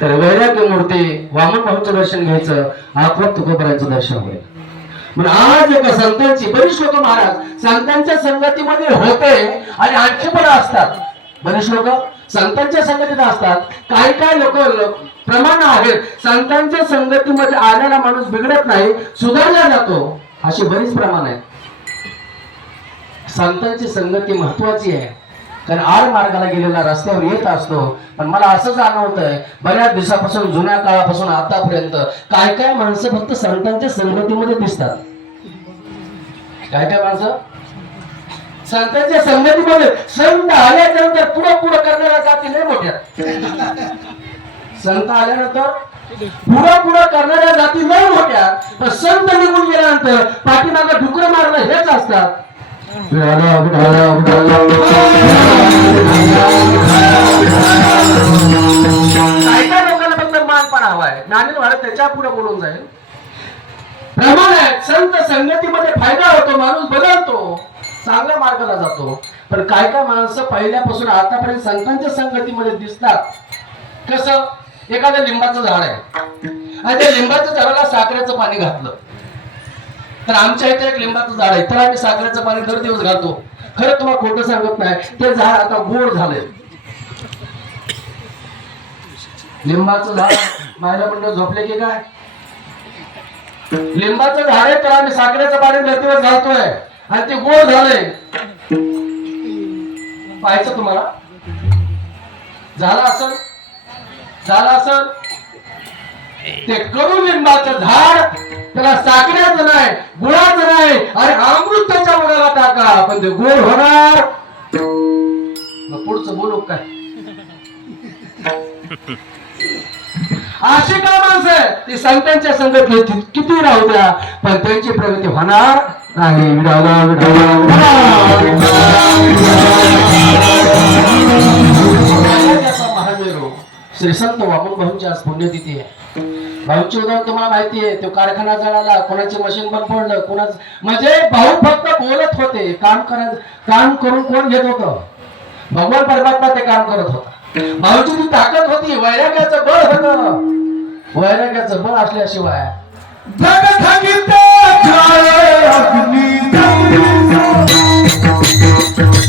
तर वैराग्य मूर्ती वामन भाऊचं दर्शन घ्यायचं आत्मत तुकोबरांचं दर्शन होईल. म्हणून आज एका संतांची बरीच लोक महाराज संतांच्या संगतीमध्ये होते आणि आणखी पण असतात. बरेच लोक संतांच्या संगतीत असतात. काही काही लोक प्रमाण आहेत. संतांच्या संगतीमध्ये आलेला माणूस बिघडत नाही सुधारला जातो. अशी बरीच प्रमाण आहेत. संतांची संगती महत्वाची आहे. कारण आड मार्गाला गेलेला रस्त्यावर येत असतो. पण मला असं जाणवतंय बऱ्याच दिवसापासून जुन्या काळापासून आतापर्यंत काय काय माणसं फक्त संतांच्या संगतीमध्ये दिसतात? काय काय माणसं? संतांच्या संगतीमध्ये. संत आल्यानंतर पुढं पुढं करणाऱ्या जाती लय मोठ्या. संत आल्यानंतर पुढं पुढं करणाऱ्या जाती लय मोठ्या. पण संत निघून गेल्यानंतर पाठीमागं ढुकर मारणं हेच असतात. काय काय लोकांना फक्त मानपणा हवाय. ज्ञानी भारत त्याच्या पुढे बोलून जाईल. प्रमाण आहे. संत संगतीमध्ये फायदा होतो माणूस बदलतो. चांगल्या मार्गाला जातो. पण काय काय माणसं पहिल्यापासून आतापर्यंत संतांच्या संगतीमध्ये दिसतात. कसं? एखादं लिंबाचं झाड आहे. आणि त्या लिंबाच्या झाडाला साखरेचं पाणी घातलं. तर आमच्या इथे एक लिंबाचं झाड आहे. तर आम्ही साखरेचं पाणी दर दिवस घालतो. खरं तुम्हाला खोटं सांगत नाही. ते झाड आता गोड झालंय. लिंबाचं झाड मायला म्हणलं झोपले की काय? लिंबाचं झाड आहे तर आम्ही साखरेचं पाणी दर दिवस घालतोय. आणि ते गोड झालंय. पाहायचं तुम्हाला? झालं असं झालं असं ते कडू लिंबाचं झाड. त्याला साखरेचं नाही गुळाचं नाही अरे अमृत त्याच्या मुलाला टाका पण ते गोड होणार. मग पुढचं बोलू काय? अशी काय माणसं ते संतांच्या संगत किती राहू द्या पण त्यांची प्रगती होणार नाही. विडाला, विडाला, महामेरू श्री संत वामन भाऊंची आज पुण्यतिथी आहे. भाऊची उदाहरण तुम्हाला माहिती आहे. तो कारखाना जळाला कोणाची मशीन बंद पडलं कोणाच म्हणजे भाऊ फक्त बोलत होते काम करत काम करून कोण घेत होतं? भगवान परमात्मा ते काम करत होता. भाऊची ती ताकद होती वैराग्याचं बळ होत. वैराग्याचं बळ असल्याशिवाय जग